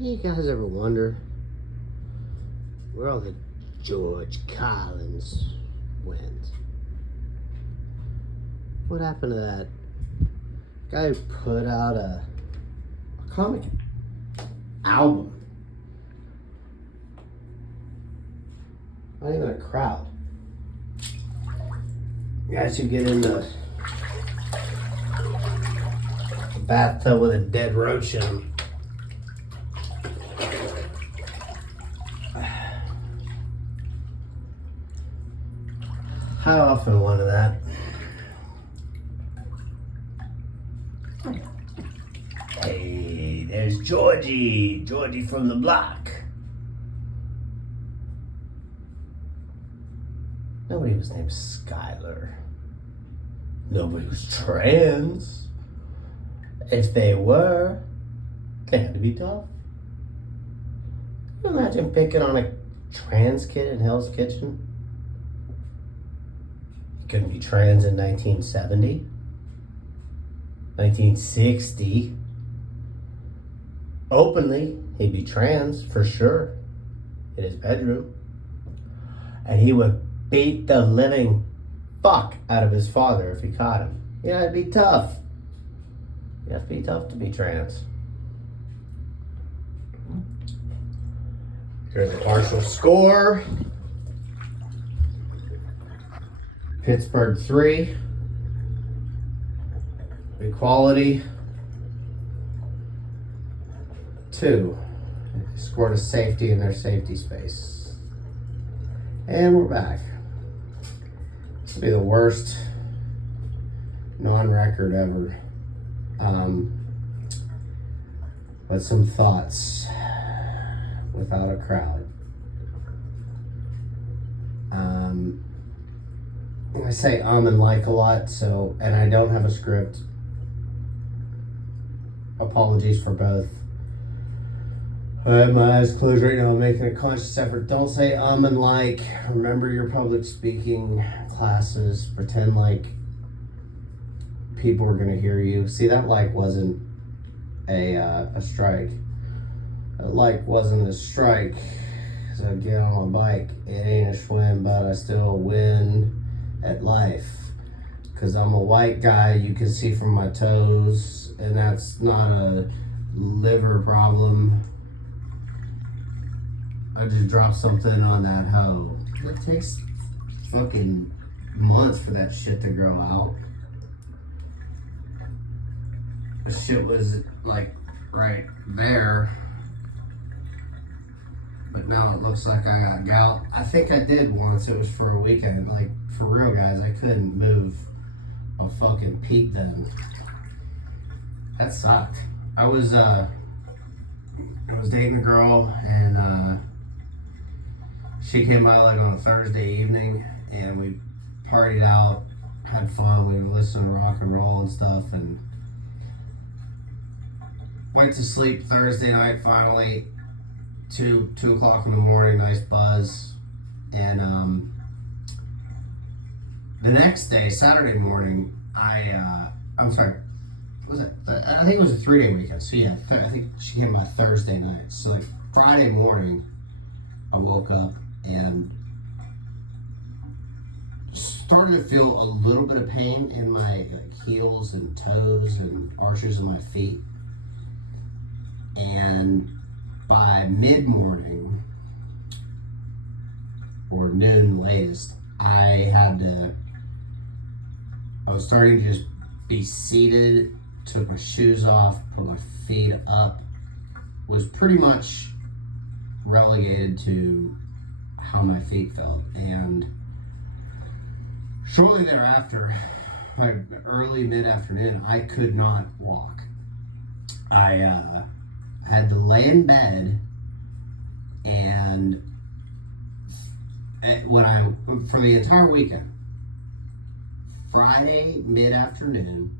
Hey, you guys ever wonder where all the George Carlins went? What happened to that guy who put out a comic album? Not even a crowd. Guys who get in the bathtub with a dead roach in them. I often wonder that. Hey, there's Georgie from the block. Nobody was named Skylar. Nobody was trans. If they were, they had to be tough. Can you imagine picking on a trans kid in Hell's Kitchen? He couldn't be trans in 1970, 1960. Openly, he'd be trans for sure in his bedroom. And he would beat the living fuck out of his father if he caught him. You know, it'd be tough. You have to be tough to be trans. Here's the partial score. Pittsburgh 3. Equality 2. They scored a safety in their safety space. And we're back. This will be the worst non-record ever. But some thoughts without a crowd. I say and like a lot, so, and I don't have a script. Apologies for both. I have my eyes closed right now. I'm making a conscious effort. Don't say and like. Remember your public speaking classes. Pretend like people are gonna hear you. See, that like wasn't a strike. That like wasn't a strike. So I get on my bike. It ain't a swim, but I still win at life. Cause I'm a white guy. You can see from my toes, and that's not a liver problem. I just dropped something on that hoe. It takes fucking months for that shit to grow out. The shit was like right there. But now it looks like I got gout. I think I did once. It was for a weekend. Like, for real, guys. I couldn't move a fucking peep then. That sucked. I was dating a girl, and she came by like on a Thursday evening, and we partied out, had fun. We were listening to rock and roll and stuff, and went to sleep Thursday night finally. 2 o'clock in the morning, nice buzz. And the next day, Saturday morning, I'm sorry, was it? I think it was a 3-day weekend. So yeah, I think she came by Thursday night. So like Friday morning, I woke up and started to feel a little bit of pain in my heels and toes and arches of my feet. And by mid-morning or noon latest, I was starting to just be seated, took my shoes off, put my feet up, was pretty much relegated to how my feet felt. And shortly thereafter, like early mid-afternoon, I could not walk. I had to lay in bed, and for the entire weekend, Friday mid-afternoon,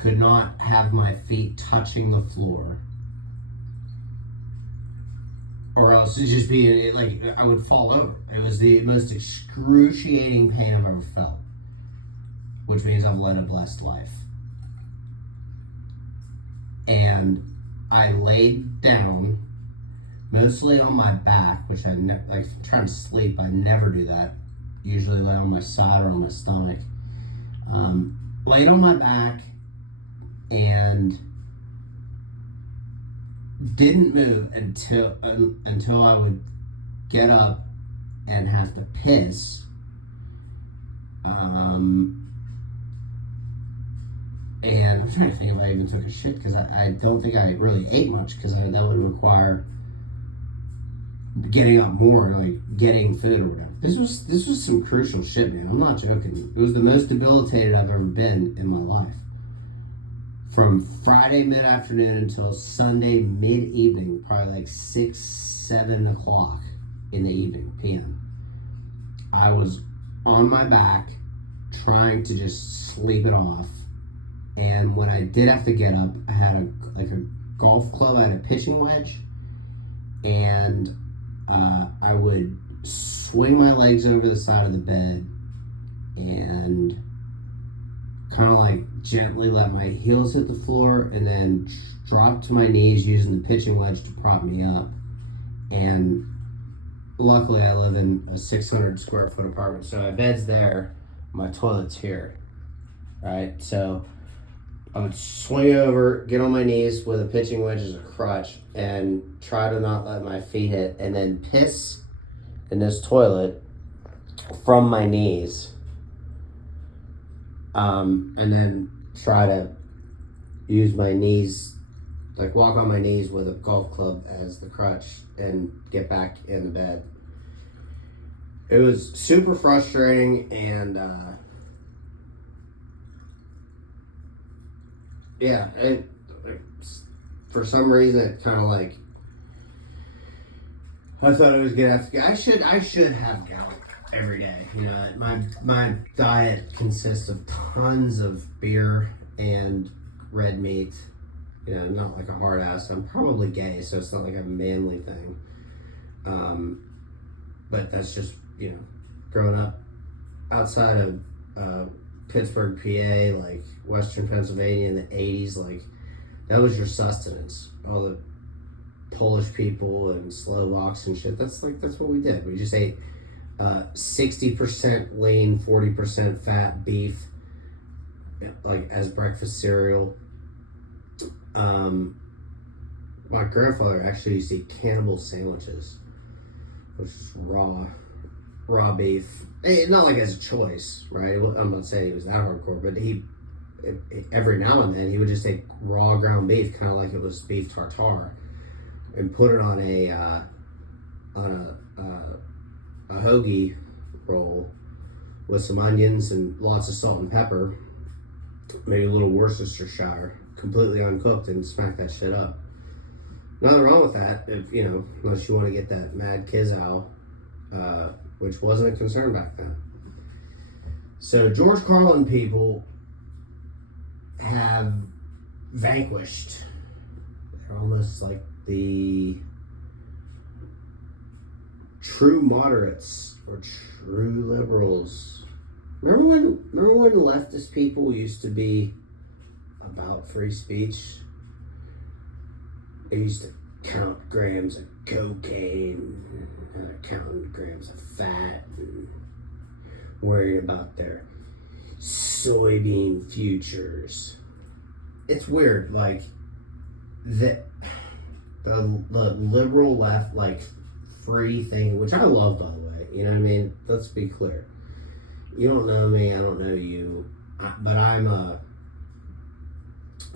could not have my feet touching the floor, or else it'd just be like I would fall over. It was the most excruciating pain I've ever felt, which means I've led a blessed life. And I laid down, mostly on my back, which like trying to sleep. I never do that. Usually lay on my side or on my stomach. Laid on my back and didn't move until I would get up and have to piss. And I'm trying to think if I even took a shit, because I don't think I really ate much, because that would require getting up more, like getting food or whatever. This was some crucial shit, man. I'm not joking. It was the most debilitated I've ever been in my life. From Friday mid-afternoon until Sunday mid-evening, probably like 6, 7 o'clock in the evening, p.m. I was on my back trying to just sleep it off. And when I did have to get up, I had a golf club, I had a pitching wedge, and I would swing my legs over the side of the bed and kind of like gently let my heels hit the floor and then drop to my knees using the pitching wedge to prop me up. And luckily I live in a 600 square foot apartment, so my bed's there, my toilet's here, right? So I would swing over, get on my knees with a pitching wedge as a crutch, and try to not let my feet hit, and then piss in this toilet from my knees. And then try to use my knees, like walk on my knees with a golf club as the crutch and get back in the bed. It was super frustrating, and yeah, for some reason it kind of like, I thought I was gonna have to. I should have gout every day. You know, my diet consists of tons of beer and red meat. You know, not like a hard ass. I'm probably gay, so it's not like a manly thing. But that's just, you know, growing up outside of Pittsburgh, PA, like Western Pennsylvania in the 80s, like that was your sustenance. All the Polish people and Slovaks and shit. That's what we did. We just ate 60% lean, 40% fat beef, like as breakfast cereal. My grandfather actually used to eat cannibal sandwiches, which is raw beef. Not like as a choice, right? I'm not saying he was that hardcore, but he every now and then he would just take raw ground beef, kind of like it was beef tartare, and put it on a hoagie roll with some onions and lots of salt and pepper, maybe a little Worcestershire, completely uncooked, and smack that shit up. Nothing wrong with that, if you know, unless you want to get that mad kizzow, which wasn't a concern back then. So George Carlin people have vanquished. They're almost like the true moderates or true liberals. Remember when leftist people used to be about free speech? They used to count grams of cocaine, counting grams of fat, and worrying about their soybean futures. It's weird, like the liberal left, like free thing, which I love, by the way. You know what I mean? Let's be clear. You don't know me, I don't know you, but I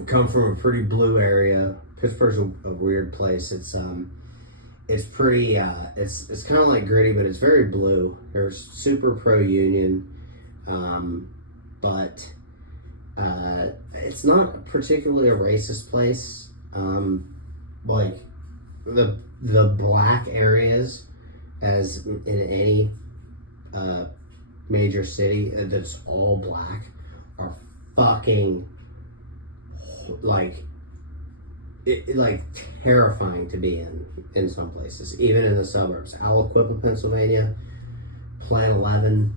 come from a pretty blue area. Pittsburgh's a weird place. It's pretty it's kind of like gritty, but it's very blue. They're super pro-union, but it's not particularly a racist place. Like the black areas, as in any major city that's all black, are fucking like terrifying to be in some places, even in the suburbs. Aliquippa, Pennsylvania, Plant 11,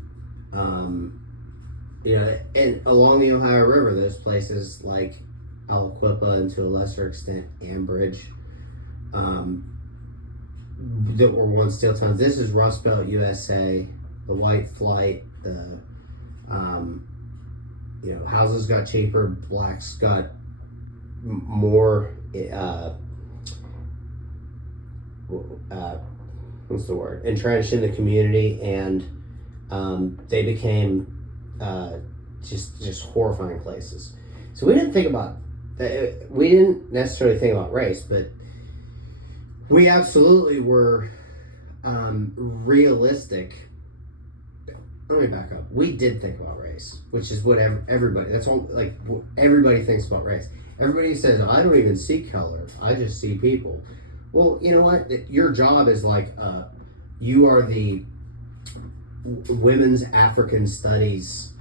you know, and along the Ohio River, those places like Aliquippa, and to a lesser extent Ambridge, that were once steel towns. This is Rust Belt USA, the white flight, the houses got cheaper, blacks got more what's the word, entrenched in the community, and they became just horrifying places. So we didn't think about that. We didn't necessarily think about race, but we absolutely were realistic. Let me back up. We did think about race, which is what everybody. That's all. Like everybody thinks about race. Everybody says, "I don't even see color. I just see people." Well, you know what? Your job is like, you are the Women's African Studies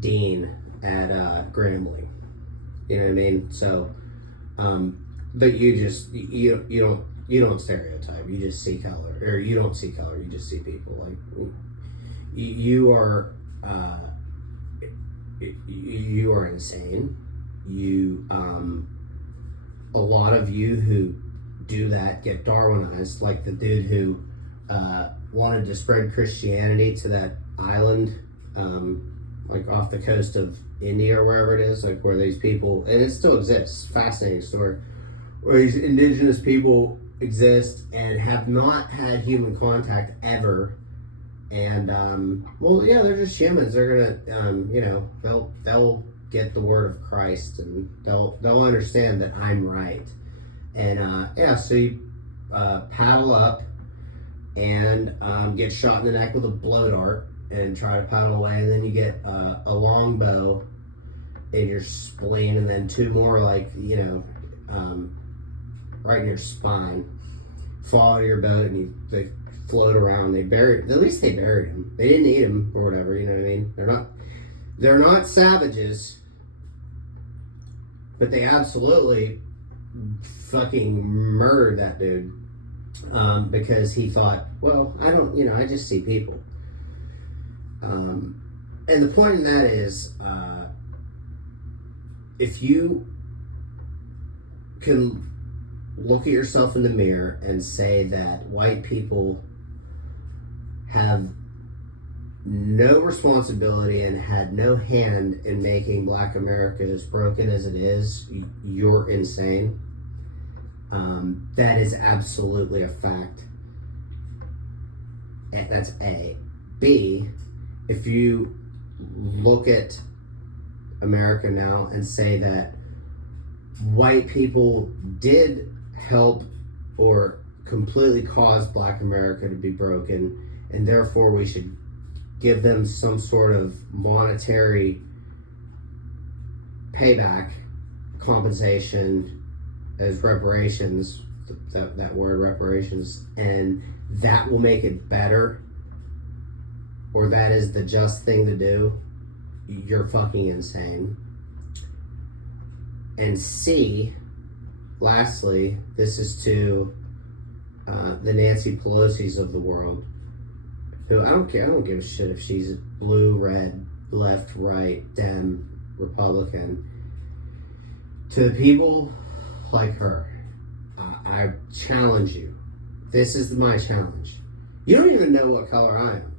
Dean at Grambling. You know what I mean? So, but you don't stereotype. You just see color, or you don't see color. You just see people. Like you are insane. You a lot of you who do that get Darwinized, like the dude who wanted to spread Christianity to that island, like off the coast of India or wherever it is, like where these people, and it still exists, fascinating story, where these indigenous people exist and have not had human contact ever, and well, yeah, they're just humans. They're gonna they'll get the word of Christ, and they'll understand that I'm right. And so you paddle up and get shot in the neck with a blow dart and try to paddle away, and then you get a longbow in your spleen, and then two more, like, right in your spine, fall out of your boat, and they float around. At least they buried him. They didn't eat him or whatever, you know what I mean? They're not savages, but they absolutely fucking murdered that dude because he thought, well, I just see people. And the point in that is, if you can look at yourself in the mirror and say that white people have no responsibility and had no hand in making Black America as broken as it is, you're insane. That is absolutely a fact. And that's A. B, if you look at America now and say that white people did help or completely cause Black America to be broken, and therefore we should give them some sort of monetary payback, compensation as reparations, that word reparations, and that will make it better, or that is the just thing to do, you're fucking insane. And C, lastly, this is to the Nancy Pelosi's of the world, who I don't give a shit if she's blue, red, left, right, Dem, Republican. To the people like her, I challenge you. This is my challenge. You don't even know what color I am.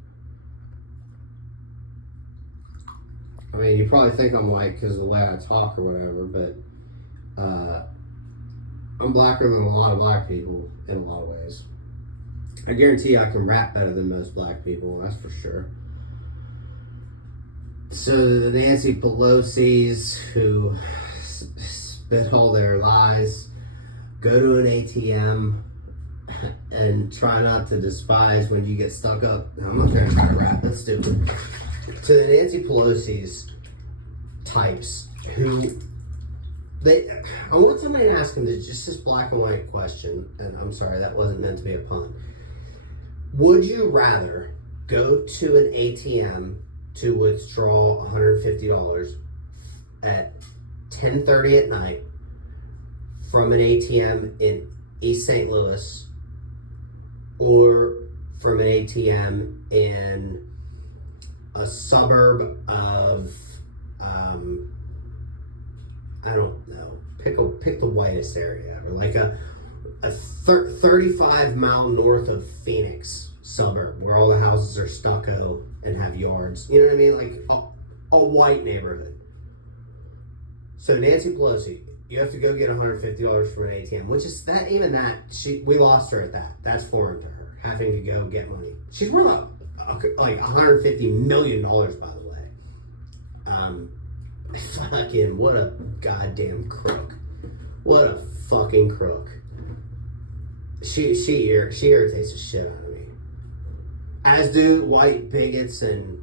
I mean, you probably think I'm white because of the way I talk or whatever, but I'm blacker than a lot of black people in a lot of ways. I guarantee I can rap better than most black people, that's for sure. So the Nancy Pelosi's who spit all their lies, go to an ATM and try not to despise when you get stuck up. No, I'm not gonna try to rap, that's stupid. To the Nancy Pelosi's types who I want somebody to ask them just this black and white question, and I'm sorry, that wasn't meant to be a pun. Would you rather go to an ATM to withdraw $150 at 10:30 at night from an ATM in East St. Louis, or from an ATM in a suburb of, I don't know, pick the whitest area ever, like a 35-mile north of Phoenix suburb where all the houses are stucco and have yards. You know what I mean? Like a white neighborhood. So Nancy Pelosi, you have to go get $150 from an ATM, which is we lost her at that. That's foreign to her, having to go get money. She's worth like $150 million, by the way. Fucking, what a goddamn crook. What a fucking crook. She irritates the shit out of me. As do white bigots and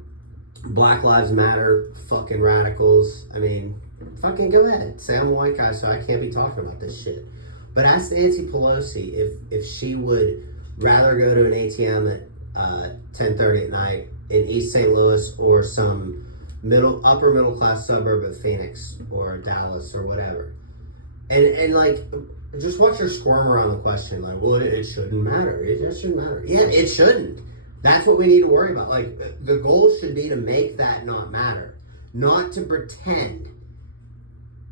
Black Lives Matter fucking radicals. I mean, fucking go ahead. Say I'm a white guy, so I can't be talking about this shit. But ask Nancy Pelosi if she would rather go to an ATM at 10:30 at night in East St. Louis or some upper middle class suburb of Phoenix or Dallas or whatever. And like, just watch her squirm around the question, like, well, it shouldn't matter. It just shouldn't matter. Yeah, it shouldn't. That's what we need to worry about. Like, the goal should be to make that not matter, not to pretend.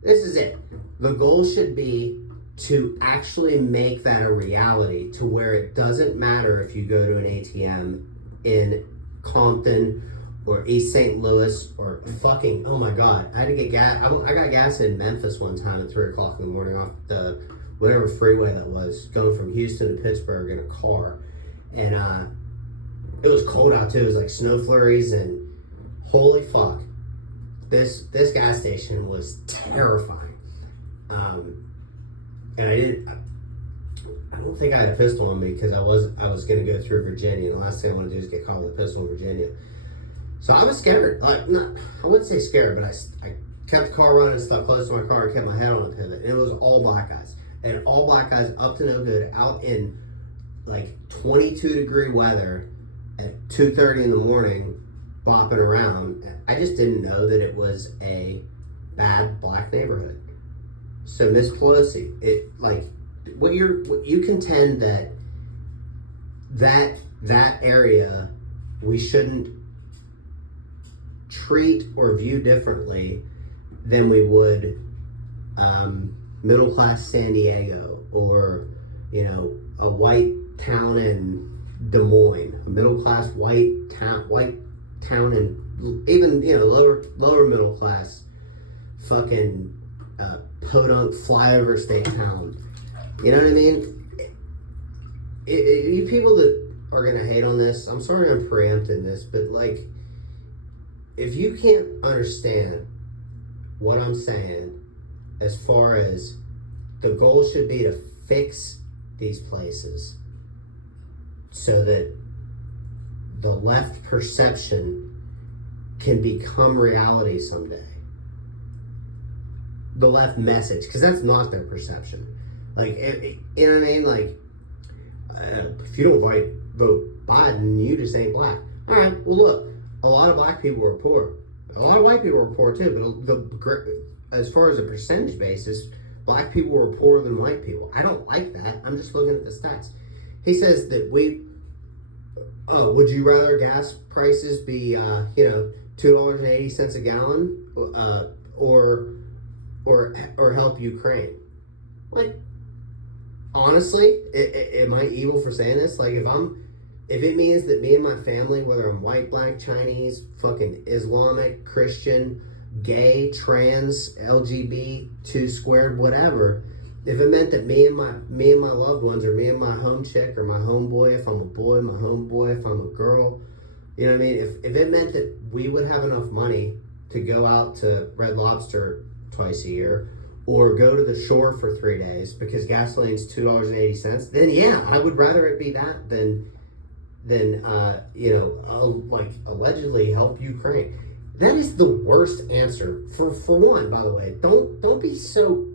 This is it. The goal should be to actually make that a reality, to where it doesn't matter if you go to an ATM in Compton or East St. Louis or fucking, oh my God, I had to get gas. I got gas in Memphis one time at 3 o'clock in the morning off the whatever freeway that was, going from Houston to Pittsburgh in a car. And it was cold out too. It was like snow flurries, and holy fuck, this gas station was terrifying. And I don't think I had a pistol on me because I was going to go through Virginia. The last thing I want to do is get caught with a pistol in Virginia. So I was scared. Like, I wouldn't say scared, but I kept the car running, stuck close to my car, and kept my head on the pivot. And it was all black guys. And all black guys up to no good, out in like 22-degree weather at 2:30 in the morning, bopping around. I just didn't know that it was a bad black neighborhood. So Miss Pelosi, you contend that area we shouldn't treat or view differently than we would middle class San Diego, or a white town in Des Moines, a middle class white town in even lower middle class fucking podunk flyover state town. You know what I mean? You people that are gonna hate on this, I'm sorry I'm preempting this, but like, if you can't understand what I'm saying, as far as the goal should be to fix these places so that the left perception can become reality someday. The left message, because that's not their perception. Like, you know what I mean? Like, if you don't vote Biden, you just ain't black. All right, well, look, a lot of black people were poor. A lot of white people were poor too, but as far as a percentage basis, black people were poorer than white people. I don't like that. I'm just looking at the stats. He says that would you rather gas prices be, $2.80 a gallon, or help Ukraine? Like, honestly, am I evil for saying this? Like, if it means that me and my family, whether I'm white, black, Chinese, fucking Islamic, Christian, gay, trans, LGBT, squared, whatever, if it meant that me and my loved ones, or me and my home chick, or my homeboy, if I'm a boy, my homeboy, if I'm a girl, you know what I mean? If it meant that we would have enough money to go out to Red Lobster twice a year, or go to the shore for 3 days because gasoline's $2.80, then yeah, I would rather it be that than like allegedly help Ukraine. That is the worst answer. For one, by the way, don't be so.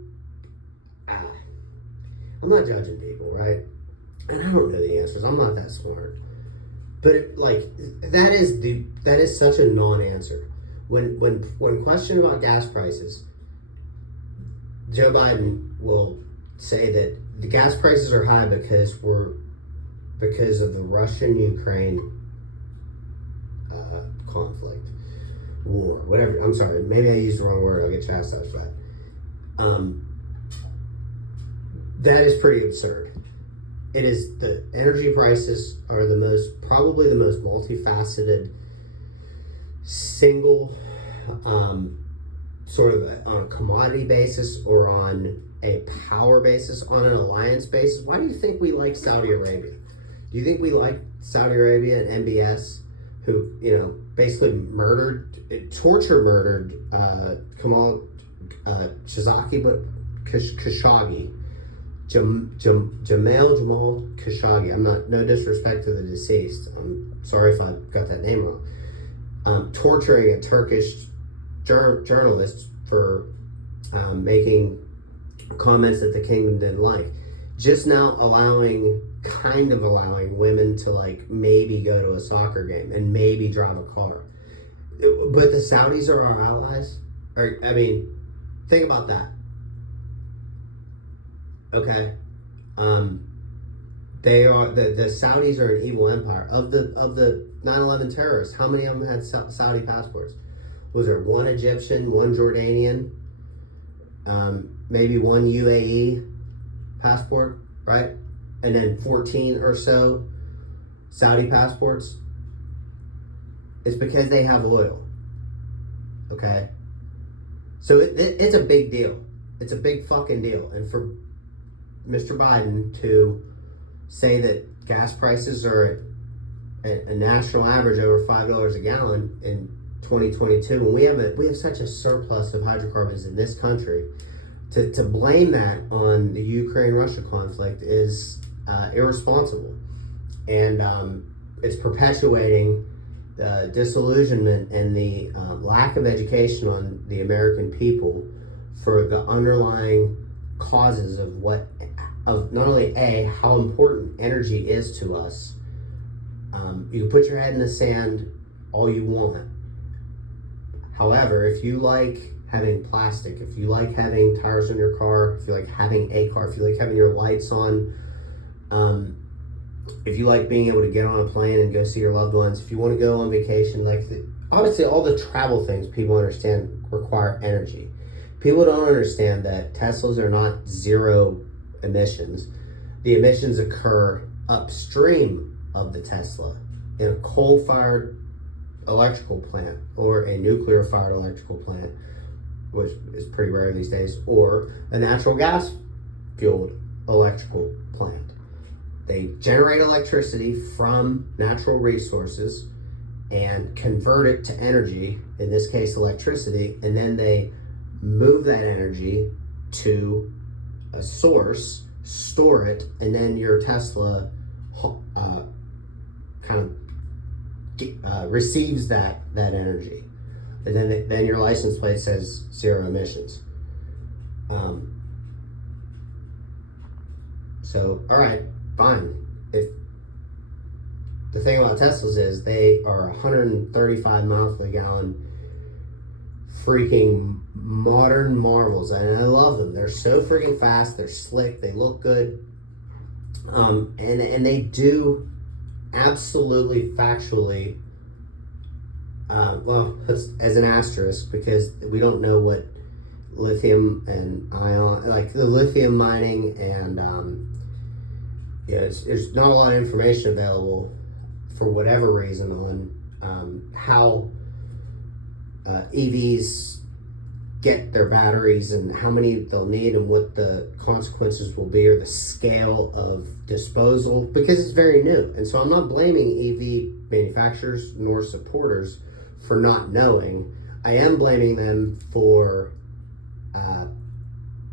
I'm not judging people, right? And I don't know the answers. I'm not that smart. But that is such a non-answer. When questioned about gas prices, Joe Biden will say that the gas prices are high because of the Russian-Ukraine conflict, war, whatever. I'm sorry, maybe I used the wrong word. I'll get chastised for that. That is pretty absurd. It is, the energy prices are probably the most multifaceted single sort of on a commodity basis or on a power basis, on an alliance basis. Why do you think we like Saudi Arabia? Do you think we like Saudi Arabia and MBS, who, basically torture murdered Kamal Khashoggi, Jamal Khashoggi. No disrespect to the deceased. I'm sorry if I got that name wrong. Torturing a Turkish journalist for making comments that the kingdom didn't like. Just now allowing women to maybe go to a soccer game and maybe drive a car. But the Saudis are our allies. Think about that. Okay. They are the Saudis are an evil empire. Of the 9/11 terrorists, how many of them had Saudi passports? Was there one Egyptian, one Jordanian, maybe one UAE passport, right? And then 14 or so Saudi passports? It's because they have oil. Okay? So it's a big deal. It's a big fucking deal. And for Mr. Biden to say that gas prices are at a national average over $5 a gallon in 2022, when we have such a surplus of hydrocarbons in this country, to blame that on the Ukraine-Russia conflict is irresponsible, and it's perpetuating the disillusionment and the lack of education on the American people for the underlying causes of not only how important energy is to us. You can put your head in the sand all you want. However, if you like having plastic, if you like having tires on your car, if you like having a car, if you like having your lights on, if you like being able to get on a plane and go see your loved ones, if you want to go on vacation, obviously all the travel things people understand require energy. People don't understand that Teslas are not zero emissions. The emissions occur upstream of the Tesla in a coal-fired electrical plant or a nuclear-fired electrical plant, which is pretty rare these days, or a natural gas-fueled electrical plant. They generate electricity from natural resources and convert it to energy, in this case electricity, and then they move that energy to a source, store it, and then your Tesla receives that energy, and then your license plate says zero emissions. So all right, fine. If the thing about Teslas is they are 135 miles per gallon freaking modern marvels, and I love them. They're so freaking fast, they're slick, they look good, and they do absolutely factually, as an asterisk, because we don't know what lithium and ion, the lithium mining, and there's not a lot of information available for whatever reason on how EVs get their batteries and how many they'll need and what the consequences will be or the scale of disposal, because it's very new. And so I'm not blaming EV manufacturers nor supporters for not knowing. I am blaming them for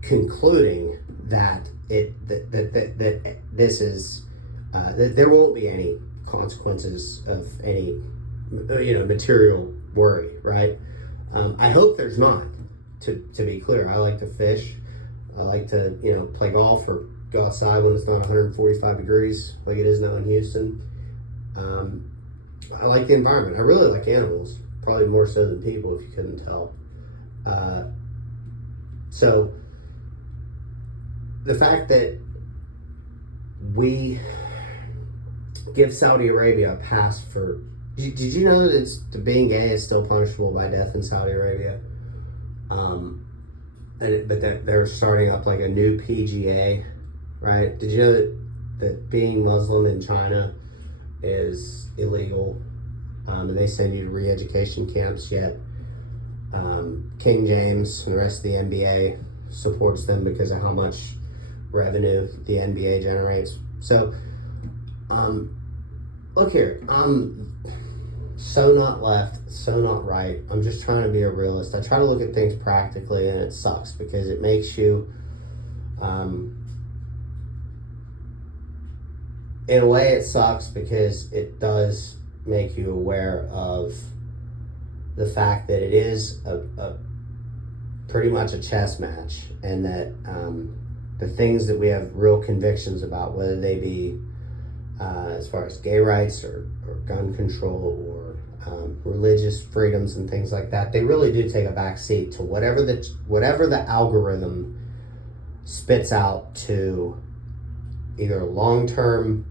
concluding that this is that there won't be any consequences of any material worry, right? I hope there's not. To be clear, I like to fish. I like to play golf or go outside when it's not 145 degrees like it is now in Houston. I like the environment. I really like animals, probably more so than people, if you couldn't tell. So the fact that we give Saudi Arabia a pass for... Did you know that being gay is still punishable by death in Saudi Arabia? But that they're starting up a new PGA right? Did you know that being Muslim in China is illegal? And they send you to re-education camps, yet King James and the rest of the NBA supports them because of how much revenue the NBA generates. So, look here, I'm so not left, so not right. I'm just trying to be a realist. I try to look at things practically, and it sucks because it makes you, in a way, it sucks because it does make you aware of the fact that it is a pretty much a chess match, and that the things that we have real convictions about, whether they be as far as gay rights or gun control or religious freedoms and things like that, they really do take a back seat to whatever the algorithm spits out to either long-term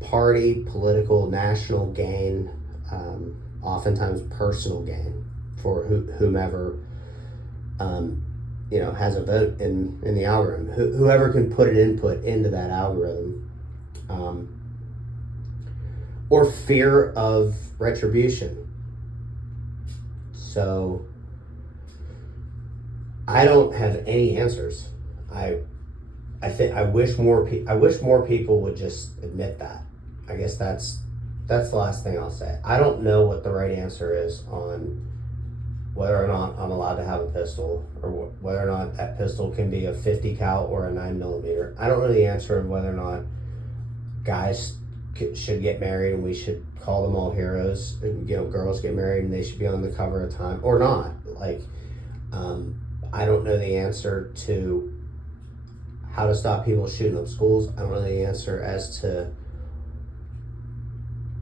party, political, national gain, oftentimes personal gain for whomever has a vote in the algorithm. Whoever can put an input into that algorithm, or fear of retribution. So I don't have any answers. I wish more people would just admit that. I guess that's the last thing I'll say. I don't know what the right answer is on whether or not I'm allowed to have a pistol, or whether or not that pistol can be a 50 cal or a 9mm. I don't know the answer of whether or not guys should get married and we should call them all heroes, and girls get married and they should be on the cover of Time or not. Like, I don't know the answer to how to stop people shooting up schools. I don't know the answer as to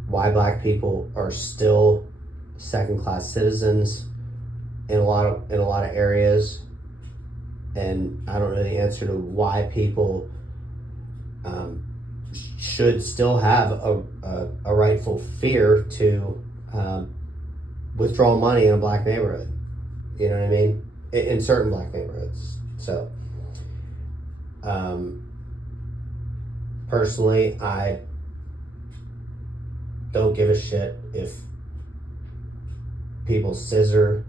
why black people are still second-class citizens in a lot of areas, and I don't know the answer to why people should still have a rightful fear to withdraw money in a black neighborhood. You know what I mean? In certain black neighborhoods. So, personally, I don't give a shit if people scissor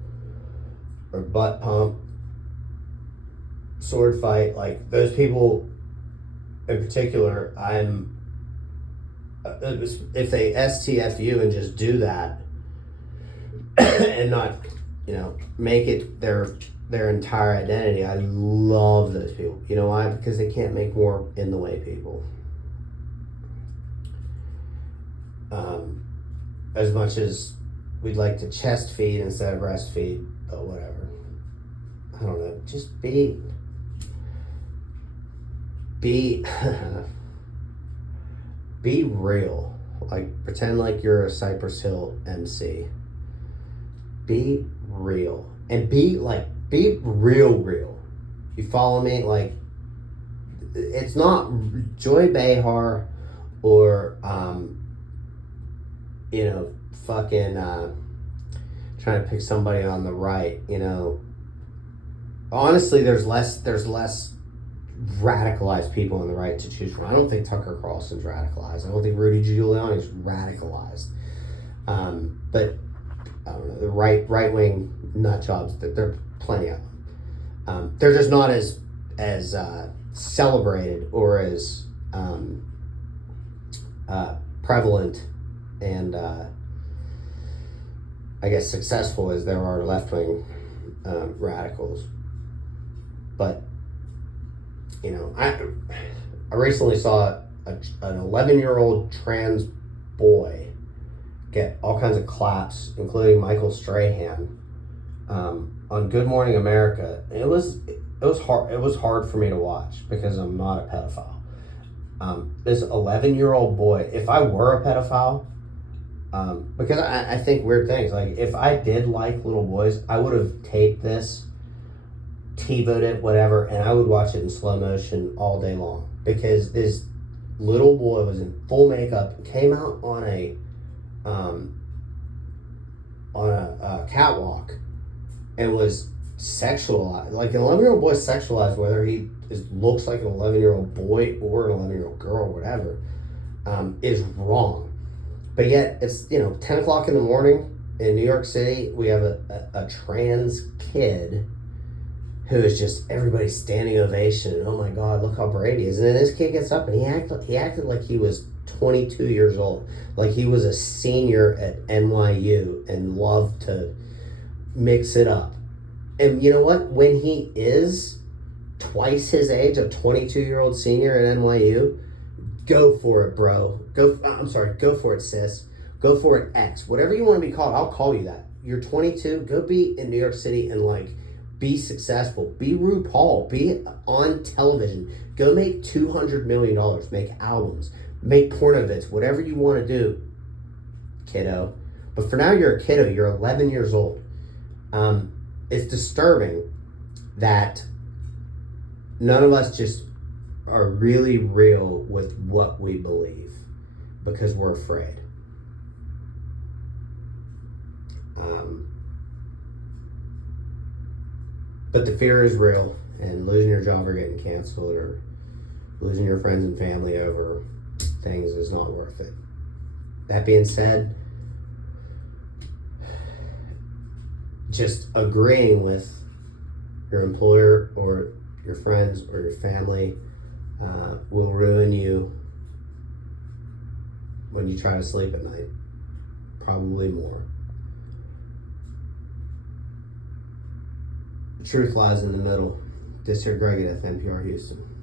or butt pump, sword fight. Like, those people in particular, if they STFU and just do that and not, make it their entire identity, I love those people. You know why? Because they can't make more in the way people. As much as we'd like to chest feed instead of breastfeed, but whatever. I don't know. Just be real. Like, pretend like you're a Cypress Hill MC. Be real. And be real. You follow me? Like, it's not Joy Behar or fucking trying to pick somebody on the right. Honestly, there's less radicalized people on the right to choose from. I don't think Tucker Carlson's radicalized. I don't think Rudy Giuliani's radicalized. But I don't know, the right wing nut jobs, that there are plenty of them. They're just not as celebrated or as prevalent and I guess successful as there are left-wing radicals. But I recently saw an 11-year-old trans boy get all kinds of claps, including Michael Strahan, on Good Morning America. And it was hard for me to watch because I'm not a pedophile. This 11-year-old boy, if I were a pedophile, because I think weird things. Like, if I did like little boys, I would have taped this, TiVo'd it, whatever, and I would watch it in slow motion all day long, because this little boy was in full makeup, came out on a catwalk and was sexualized. Like, an 11-year-old boy sexualized, whether he looks like an 11-year-old boy or an 11-year-old girl or whatever, is wrong. But yet it's 10 o'clock in the morning in New York City. We have a trans kid who is just everybody standing ovation, and oh my God, look how brave he is. And then this kid gets up and he acted like he was 22 years old, like he was a senior at NYU and loved to mix it up. And you know what? When he is twice his age, a 22-year-old senior at NYU, go for it, bro. Go for it, sis. Go for it, X. Whatever you want to be called, I'll call you that. You're 22. Go be in New York City and be successful. Be RuPaul. Be on television. Go make $200 million. Make albums. Make porno vids. Whatever you want to do, kiddo. But for now, you're a kiddo. You're 11 years old. It's disturbing that none of us just are really real with what we believe because we're afraid. But the fear is real, and losing your job or getting canceled or losing your friends and family over things is not worth it. That being said, just agreeing with your employer or your friends or your family will ruin you when you try to sleep at night. Probably more. The truth lies in the middle. This here Gregadeth, NPR Houston.